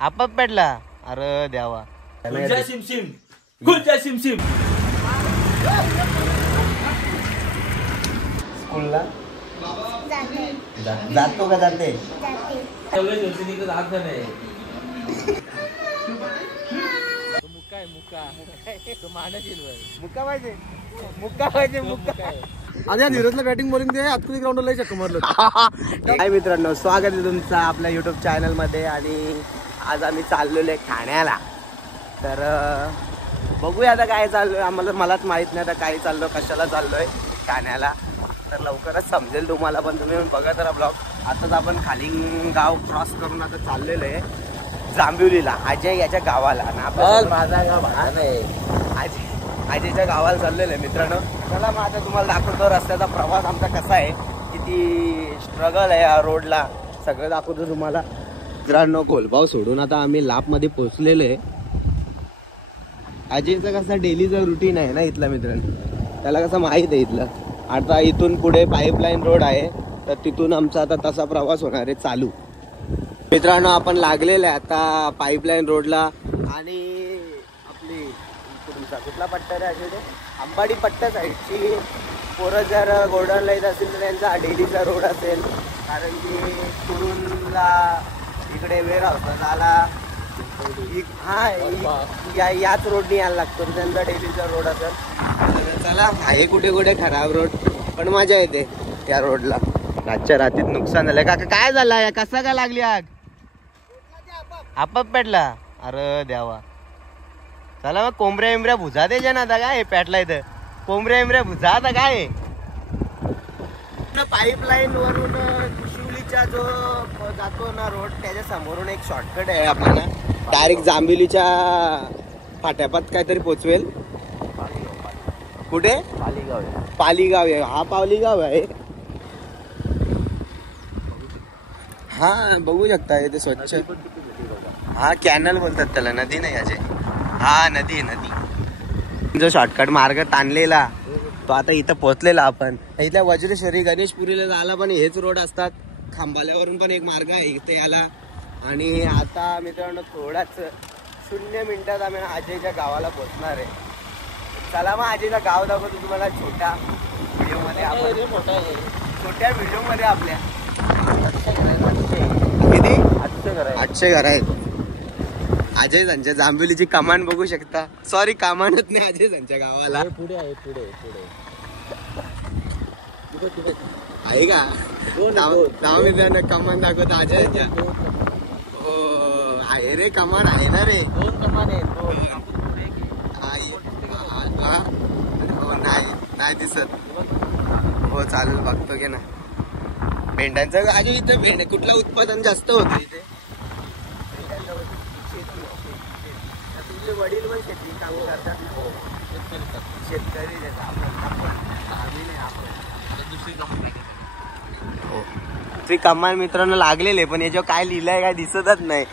आपाप पेटला. अरे देवा. गुलजा सिमसिम, गुलजा सिमसिम. स्कूलला जातो का जाते? सगळे ज्योतिनिक जात नाही. मुक्का पाहिजे. आणि नीरजला बॅटिंग बॉलिंग दे. आतकुली ग्राउंडला लय चक्कर मारलं. हाय मित्रांनो, स्वागत आहे तुमचं आपल्या युट्यूब चॅनल मध्ये. आणि आज आम्ही चाललेलो आहे ठाण्याला. तर बघूया आता काय चाललोय. मलाच माहित नाही आता काय चाललो, कशाला चाललोय ठाण्याला. तर लवकरच समजेल तुम्हाला, पण तुम्ही बघत राहा ब्लॉग. आताच आपण खाली गाव क्रॉस करून आता चाललेलो आहे जांभिवलीला, अजय याच्या गावाला. माझा गाव नाही, अजयच्या गावाला चाललेलं आहे मित्रांनो. चला मग आता तुम्हाला दाखवतो रस्त्याचा प्रवास आमचा कसा आहे, किती स्ट्रगल आहे या रोडला, सगळं दाखवतो तुम्हाला. मित्रांनो कोलभाव सोडून आता आम्ही लापमध्ये पोहोचलेलो आहे. अजयचं कसं डेलीचं रुटीन आहे ना इथला मित्रांनो, त्याला कसं माहीत आहे इथलं. आता इथून पुढे पाईपलाईन रोड आहे, तर तिथून आमचा आता तसा प्रवास होणार आहे चालू. मित्रांनो आपण लागलेलं आहे आता पाईपलाईन रोडला. आणि आपली कुठला पट्टा रे अजय? अंबाडी पट्टा साईडची पोरं जर गोल्डनला येत असेल तर त्यांचा डेलीचा रोड असेल, कारण की कुरुंदला इकडे वेळ झाला. हा याच रोडनी यायला लागतो, त्यांचा डेलीचा रोड असेल. चला आहे कुठे कुठे खराब रोड, पण मजा येते त्या रोडला. रातच्या रात्रीत नुकसान झालं. काका काय झालं? कसा काय लागली आग? आपाप पेटला. अरे देवा. चला मग कोंबऱ्या बिंबऱ्या भुजा द्यायच्या ना आता. काय पेटला इथं कोंबऱ्या बिंबऱ्या भुजा आता काय. पाईपलाईन वरून शिवलीचा जो जातो ना रोड, त्याच्या समोरून एक शॉर्टकट आहे आपल्याला. डायरेक्ट जांभिवलीच्या फाट्यापात काहीतरी पोचवेल. कुठे? पालीगाव आहे. हा पालीगाव आहे. हा बघू शकता इथे स्वच्छ. हा कॅनल बोलतात त्याला, नदी नाही याचे. हा नदी. जो शॉर्टकट मार्ग ताणलेला तो आता इथं पोहोचलेला आपण. इथल्या वज्रेश्वरी गणेशपुरीला जायला पण हेच रोड असतात. खांबाल्यावरून पण एक मार्ग आहे इथे याला. आणि आता मित्रांनो थोडाच 0 मिनिटात आम्ही अजयच्या गावाला पोहोचणार आहे. चला मग अजयचं गाव दाखवतो तुम्हाला छोट्या व्हिडिओमध्ये. छोट्या व्हिडिओमध्ये आपल्या किती 800 घर आहेत. अजय संच्या जांभिवलीची कमान बघू शकता. सॉरी कमानच नाही, अजय संच्या गावाला पुढे आहे. पुढे आहे का? नाव मित्रांनो कमान दाखवता अजयच्या. हो आहे रे, कमान आहे ना रे. 2 कमान आहेत. नाही दिसत. हो चालेल बघतो की ना. भेंड्यांचं अजय इथं कुठलं उत्पादन जास्त होतं इथे? तुझे वडील पण शेती काम करतात. शेतकरी ती कमान मित्रांनो लागलेले, पण याच्यावर काय लिहिलंय काय दिसतच नाही.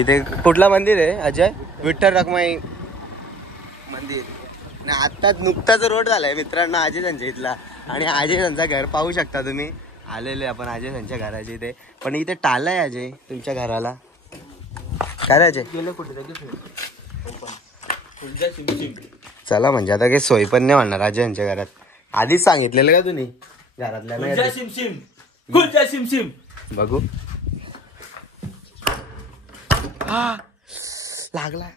इथे कुठलं मंदिर आहे अजय? विठ्ठल रखुमाई मंदिर. आत्ताच नुकताच रोड झालाय मित्रांनो अजय संच्या इथला. आणि अजय संचा घर पाहू शकता तुम्ही. आलेले आपण अजय संच्या घराच्या इथे, पण इथे टाळलाय अजय तुमच्या घराला. काय अजय गेले कुठे? गुलजा सिमसिम. चला म्हणजे आता काही सोय पण नाही म्हणणार अजय यांच्या घरात. आधीच सांगितलेलं का तुम्ही घरातल्या? गुलजा सिमसिम, गुलजा सिमसिम. बघू लागला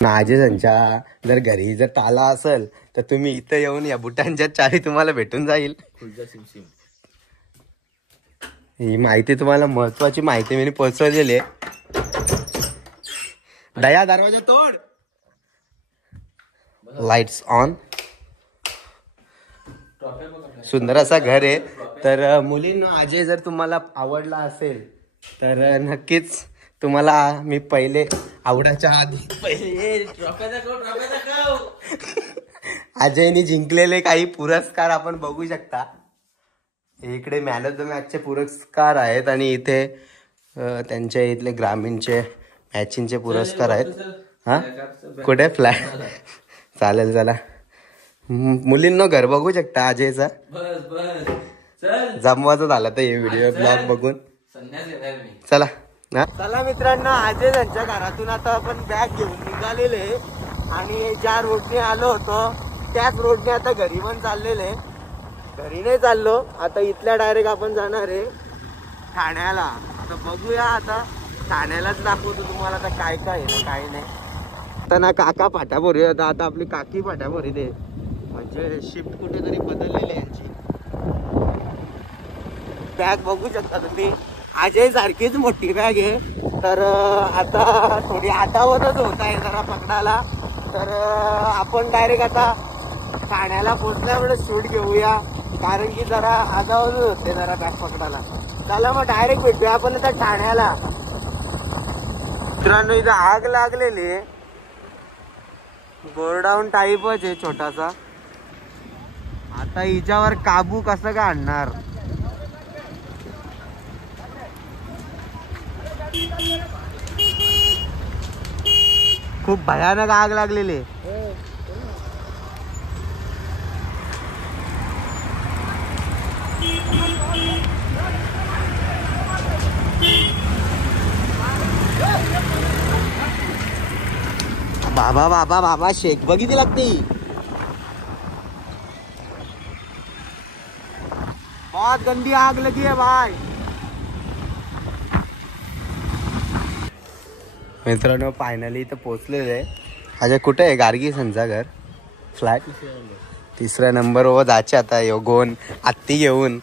ना. अजय संच्या जर घरी जर टाला असेल तर तुम्ही इथं येऊन या, बुटांच्या चारी तुम्हाला भेटून जाईल. गुलजा सिमसिम. ही माहिती तुम्हाला महत्वाची माहिती मी पोहोचवलेली आहे. दया दरवाजा तोड. Lights on. सुंदर असा घर आहे. तर मुलींनो अजय जर तुम्हाला आवडला असेल तर नक्कीच तुम्हाला मी पहिले आवडाच्या आधी अजयने जिंकलेले काही पुरस्कार आपण बघू शकता. इकडे मॅन ऑफ द मॅचचे पुरस्कार आहेत आणि इथे त्यांच्या इथले ग्रामीणचे मॅचिंगचे पुरस्कार आहेत. हा कुठे फ्लॅट? चालेल चला. मुलींना घर बघू शकता अजयचा. चल जमवायचं झालं तर हे व्हिडिओ ब्लॉग बघून संन्यास येणार मी. चला ना. चला मित्रांनो, अजय त्यांच्या घरातून आता आपण बॅग घेऊन निघालेले आणि ज्या रोडने आलो होतो त्याच रोडने आता घरी पण चाललेले. घरी नाही चाललो आता, इथल्या डायरेक्ट आपण जाणार आहे ठाण्याला. आता बघूया, आता ठाण्यालाच दाखवतो तुम्हाला आता काय काय आहे ना काय नाही. आता ना काका फाट्याभोरी होता, आता आपली काकी फाट्याभोरी दे, म्हणजे शिफ्ट कुठेतरी बदललेली आहे यांची. बॅग बघू शकता तुम्ही, अजय सारखीच मोठी बॅग आहे. तर आता थोडी हातावरच होत आहे जरा पकडायला. तर आपण डायरेक्ट आता ठाण्याला पोचल्यामुळे शूट घेऊया, कारण की जरा आगावच होते जरा बॅग पकडायला. चला मग डायरेक्ट भेटूया आपण आता ठाण्याला. मित्रांनो, इथं आग लागलेली आहे, गोडाऊन टाईपच आहे छोटासा. आता हिच्यावर काबू कसं काय आणणार. खूप भयानक आग लागलेली आहे. बाबा बाबा बाबा, शेक बघितली लागते. बहुत गंदी आग लगी है भाई. मित्रांनो, फायनली इथं पोहोचलेले आहे. अजय कुठे आहे? गार्गी संचा घर फ्लॅट 3रा नंबर व जायचे आता योगोन आत्ती घेऊन.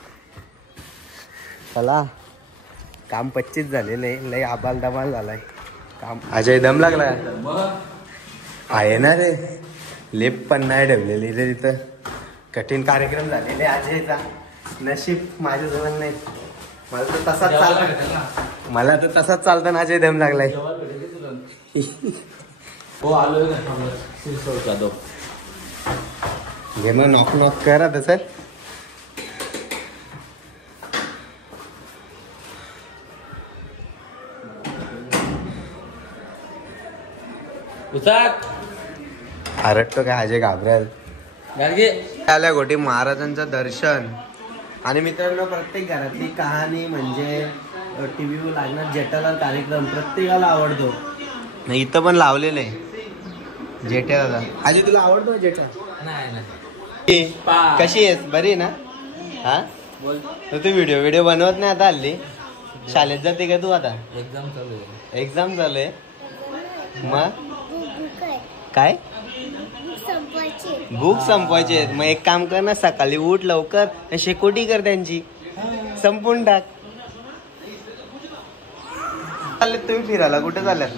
चला, काम 25 झालेले, लय आबाल दबाल झालाय काम. अजय दम लागला आहे ना रे, लेप पण नाही ठेवलेली रे तिथं. कठीण कार्यक्रम झालेले अजयचा. नशीब माझ्याजवळ नाही, मला तर तसाच चालतं ना. अजय दम लागलाय. हो आलोय ना. घे ना, नॉक नॉक करा तसं. आरटतो काय अजय घाबरेल. आल्या गोटी महाराजांचं दर्शन. आणि मित्रांनो, प्रत्येक घरातली कहाणी म्हणजे टीव्हीवर लागणार जेठालाल कार्यक्रम प्रत्येकाला आवडतो. इथं पण लावलेलं आहे जेठाला. आजी तुला आवडतो जेठा? नाही. कशी आहेस? बरी ना? हा, तू व्हिडिओ बनवत नाही आता हल्ली? शाळेत जाते का तू आता? एक्झाम चालू आहे. मग काय बुक संपवायचे? मग एक काम कर ना, सकाळी उठ लवकर, शेकोटी कर त्यांची, संपून टाक. चालले तुम्ही फिरायला? कुठे चालल्यात?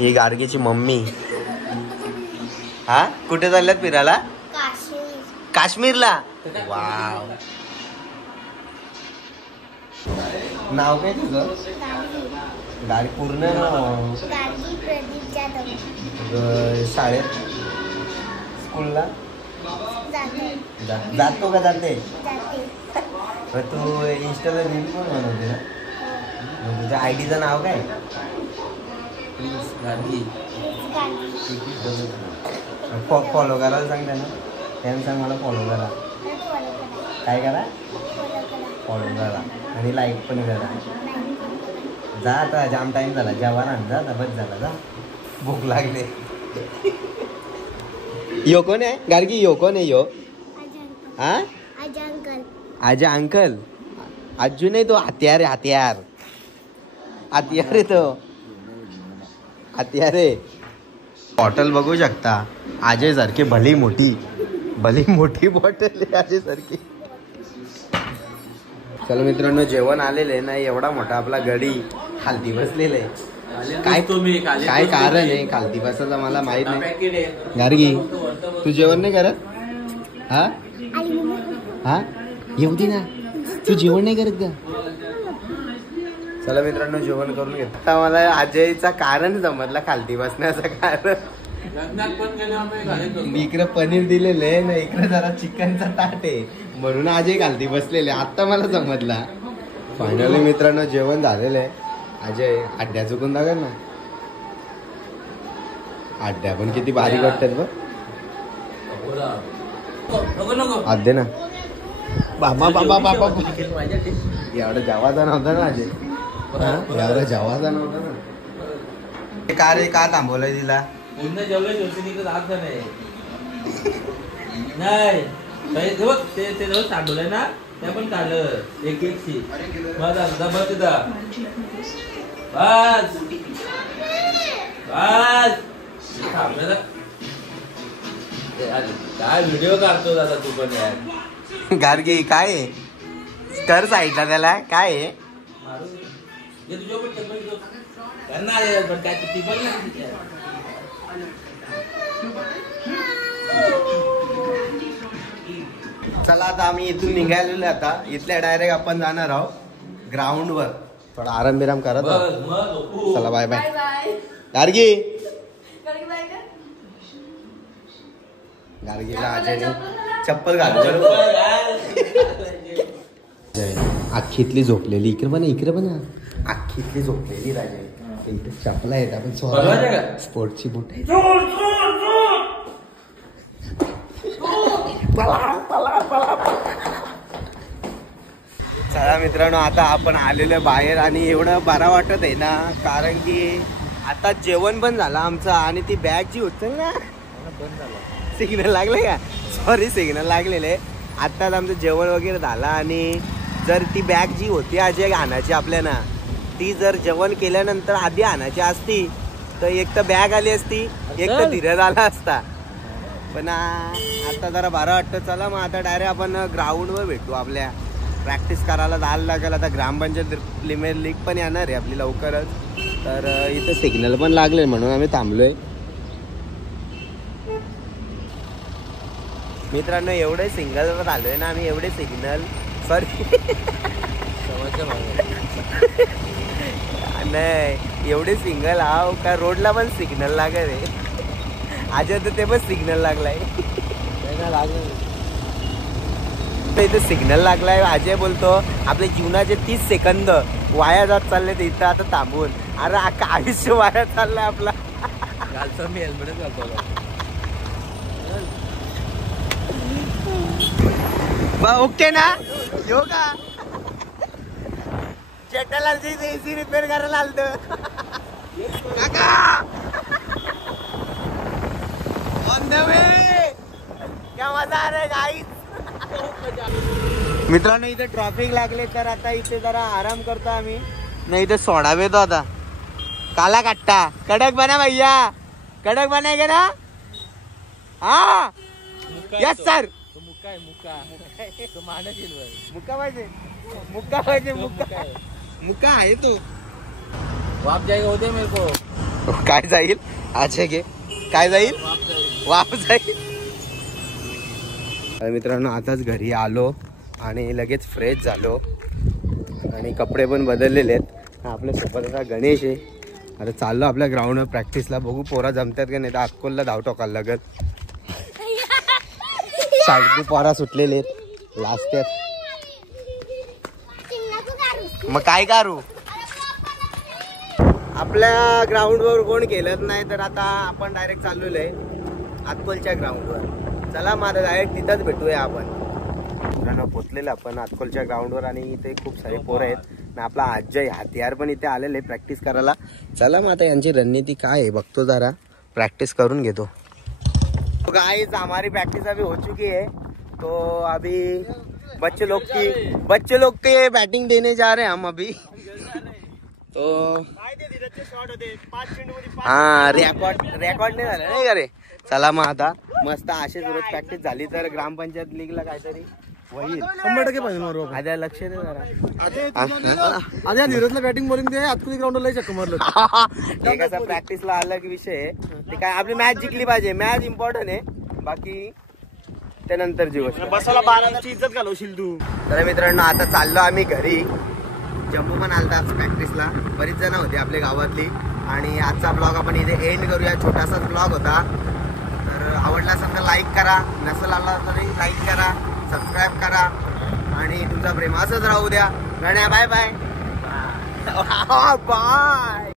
ही गार्गीची मम्मी. हा, कुठे चालल्यात फिरायला? काश्मीरला. वाव. नाव काय तुझं? गाडी पूर्ण शाळेत स्कूलला जातो का? जाते. तू इंस्टाला रील पण बनवते ना? तुझ्या आयडीचं नाव काय? फॉलो करायला सांग त्यांना. त्यांना सांग मला फॉलो करा. काय करा? फॉलो करा आणि लाईक पण करा. जा आता, जाम टाइम झाला. जेवण आण जा, बस झाला. जा, भूक लागले. यो कोण आहे गार्गी? यो कोण आहे? यो हा, आजा अंकल. आजू नाही तो, हत्यार आहे. हत्यार आहे तो, हत्यार आहे. बॉटल बघू शकता अजय सारखी, भली मोठी बॉटल आहे अजय सारखी. चला मित्रांनो, जेवण आलेले नाही. एवढा मोठा आपला गडी खालती बसलेला आहे. काय कारण आहे खालती बसायचं मला माहित नाही. गार्गी, तू जेवण नाही करत? हा, येऊ दे ना. तू जेवण नाही करत का? चला मित्रांनो, जेवण करून घेत. आता मला अजयचा कारण समजला खालती बसण्याचं कारण. इकडे पनीर दिलेलं आहे ना, इकडे जरा चिकनचा ताट आहे, म्हणून अजय खालती बसलेले. आता मला समजला. फायनली मित्रांनो, जेवण झालेलं आहे. अजय आड्या चुकून दाखल ना. आड्या पण किती बारीक वाटतात बघ. आद्य ना बाबा बाबा बाबा माझ्या एवढा जेवायचा नव्हता ना अजय, एवढा जेवायचा नव्हता ना. का रे, का थांबवलंय तिला? पूर्ण जेवलं शिवसेनेकडे जात नाही. नाही ते जवळ सांडवलंय ना, ते पण काढलं एक सी बस तिथं बस बस थांबलं. काय व्हिडिओ काढतो दादा तू पण यार. गार्गी काय आहे? कर साईडला त्याला. काय आहे? तुझ्या पण त्यांना पण काय ती बघ ना. चला आता आम्ही इथून निघालेलो. आता इथल्या डायरेक्ट आपण जाणार आहोत ग्राउंड वर. थोडा आराम बिराम करत आहोत. चला बाय बाय. गार्गी, गार्गीला अजय चप्पल घालू. अख्खीतली झोपलेली. इकडे पण, इकडे पण अख्खीतली झोपलेली राजा. इथे चपला आहेत आपण स्पोर्टची बूट. चला मित्रांनो, आता आपण आलेलो बाहेर आणि एवढं बरं वाटत आहे ना, कारण की आता जेवण पण झालं आमचं. आणि ती बॅग जी होती ना, सिग्नल लागले का, सॉरी सिग्नल लागलेले. आत्ताच आमचं जेवण वगैरे झालं. आणि जर ती बॅग जी होती अजय आणायची आपल्याला, ती जर जेवण केल्यानंतर आधी आणायची असती तर एक तर बॅग आली असती, एक तर धीरज आला असता. पण आता जरा बरं वाटतं. चला मग आता डायरेक्ट आपण ग्राउंडवर भेटू. आपल्या प्रॅक्टिस करायला जायला लागेल. आता ग्रामपंचायत प्रीमियर लीग पण येणार आहे आपली लवकरच. तर इथं सिग्नल पण लागले म्हणून आम्ही थांबलोय. मित्रांनो, एवढे सिग्नलवर आलोय ना आम्ही, एवढे सिग्नल, सॉरी नाही, एवढे सिग्नल आव का रोडला पण सिग्नल लागत आहे. आज तर ते पण सिग्नल लागलाय. इथे सिग्नल लागलाय. अजय बोलतो आपल्या जीवनाचे 30 सेकंद वाया जात चालले इथं आता थांबून. अरे अख्खा आयुष्य वाया चाललंय आपला. मी हेल्मेटच घालतो. ओके ना, येऊ का? जेठालालची एसी रिपेअर करायला आलतं काका. On the way. क्या मजा आ रहा गाईस. मित्रांनो, इथे ट्रॅफिक लागले तर आता इथे जरा आराम करतो आम्ही. नाही इथे सोडावे तो आता. काला काट्टा कडक बना भैया, कडक बनाएगा ना. हा यस सर. मुक्का पाहिजे, मुक्का पाहिजे, मुक्का मुक्का आहे तो. वाप जाएगा होते मेरे को. काय जाईल अजय घे, काय जाईल, वाप जाईल. मित्रांनो, आताच घरी आलो आणि लगेच फ्रेश झालो आणि कपडे पण बदललेले आहेत. आपल्या सोबत गणेश आहे. आता चाललो आपल्या ग्राउंडवर प्रॅक्टिसला. बघू पोरा जमतात का नाही, तर अक्कोलला धाव टाकायला लागत. साडकी पोरा सुटलेले आहेत लास्ट इयर. मग काय करू, आपल्या ग्राउंडवर कोण खेळत नाही तर आता आपण डायरेक्ट चाललेलो आहे अक्कोलच्या ग्राउंडवर. चला माझं डायरेक्ट तिथंच भेटूया आपण. पोचलेलं आपण अक्कोलच्या ग्राउंडवर आणि इथे खूप सारे पोरं आहेत. आणि आपला अजय हथियार पण इथे आलेले प्रॅक्टिस करायला. चला मग आता यांची रणनीती काय आहे बघतो, जरा प्रैक्टिस करून घेतो. तो गाइस हमारी प्रैक्टिस अभी हो चुकी है. तो अभी बच्चे लोग के बैटिंग देने जा रहे हैं हम अभी. तो हाँ रेकॉर्ड नाही झालं नाही का रे. चला मग आता मस्त अशीच रोज प्रॅक्टिस झाली तर ग्रामपंचायत लीगला काहीतरी होईल. 100% पाहिजे मारू. आद्या लक्ष दे जरा. आद्या नीरजला बॅटिंग बॉलिंग दे. आतकुली ग्राउंडला लय चक्कर मारलं. ते कसं प्रॅक्टिसला अलग विषय आहे. ते काय आपली मॅच जिंकली पाहिजे. मॅच इम्पॉर्टंट आहे, बाकी त्यानंतर जीवस. बसाला 12 इज्जत घालवशील तू. तर मित्रांनो, आता चाललो आम्ही घरी. जम्मू पण आलता आज प्रॅक्टिसला. बरीच जण होते आपल्या गावातली. आणि आजचा ब्लॉग आपण इथे एंड करूया. छोटासाच ब्लॉग होता. तर आवडला असेल तर लाईक करा, नसेल आला तरी लाईक करा, सबस्क्राईब करा आणि तुमचा प्रेम असंच राहू द्या. गण्या बाय बाय बाय.